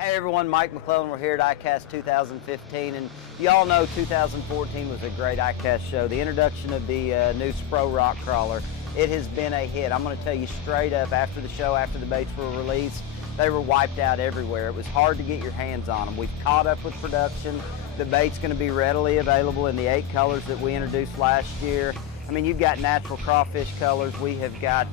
Hey everyone, Mike McClelland. We're here at ICAST 2015, and y'all know 2014 was a great ICAST show. The introduction of the new Spro rock crawler, it has been a hit. I'm going to tell you straight up, after the show, after the baits were released, they were wiped out everywhere. It was hard to get your hands on them. We've caught up with production. The bait's going to be readily available in the 8 colors that we introduced last year. I mean, you've got natural crawfish colors. We have got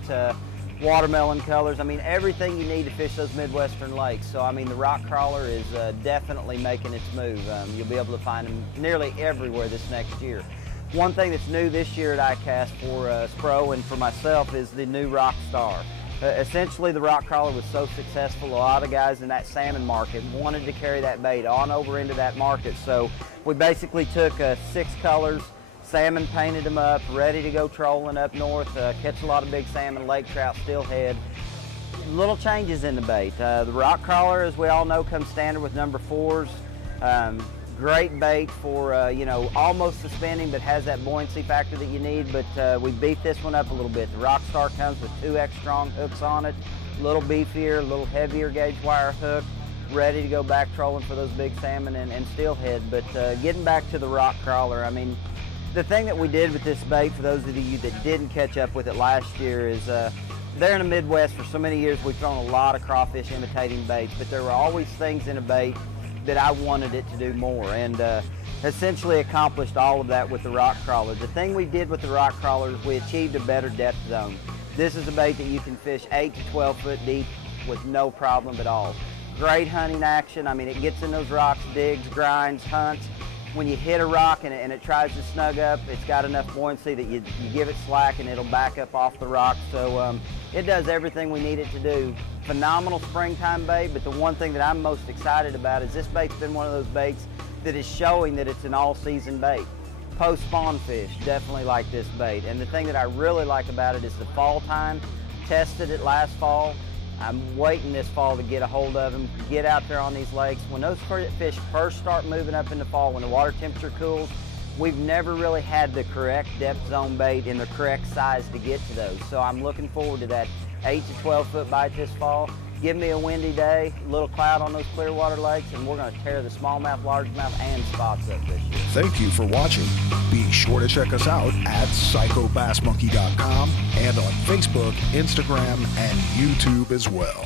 watermelon colors. I mean, everything you need to fish those Midwestern lakes. So, I mean, the rock crawler is definitely making its move. You'll be able to find them nearly everywhere this next year. One thing that's new this year at ICAST for Spro and for myself is the new Rock Star. Essentially, the rock crawler was so successful, a lot of guys in that salmon market wanted to carry that bait on over into that market. So we basically took 6 colors, salmon painted them up, ready to go trolling up north, catch a lot of big salmon, lake trout, steelhead. Little changes in the bait. The rock crawler, as we all know, comes standard with number 4s. Great bait for, you know, almost suspending, but has that buoyancy factor that you need. But we beefed this one up a little bit. The Rock Star comes with 2X strong hooks on it, a little beefier, a little heavier gauge wire hook, ready to go back trolling for those big salmon and steelhead. But getting back to the rock crawler, I mean, the thing that we did with this bait, for those of you that didn't catch up with it last year, is there in the Midwest for so many years we've thrown a lot of crawfish imitating baits, but there were always things in a bait that I wanted it to do more, and essentially accomplished all of that with the rock crawler. The thing we did with the rock crawler is we achieved a better depth zone. This is a bait that you can fish 8 to 12 foot deep with no problem at all. Great hunting action. I mean, it gets in those rocks, digs, grinds, hunts. When you hit a rock and it tries to snug up, it's got enough buoyancy that you give it slack and it'll back up off the rock. So it does everything we need it to do. Phenomenal springtime bait, but the one thing that I'm most excited about is this bait's been one of those baits that is showing that it's an all-season bait. Post-spawn fish definitely like this bait, and the thing that I really like about it is the fall time. Tested it last fall. I'm waiting this fall to get a hold of them, get out there on these lakes. When those fish first start moving up in the fall, when the water temperature cools, we've never really had the correct depth zone bait in the correct size to get to those. So I'm looking forward to that 8 to 12 foot bite this fall. Give me a windy day, a little cloud on those Clearwater lakes, and we're going to tear the smallmouth, largemouth, and spots up this year. Thank you for watching. Be sure to check us out at psychobassmonkey.com and on Facebook, Instagram, and YouTube as well.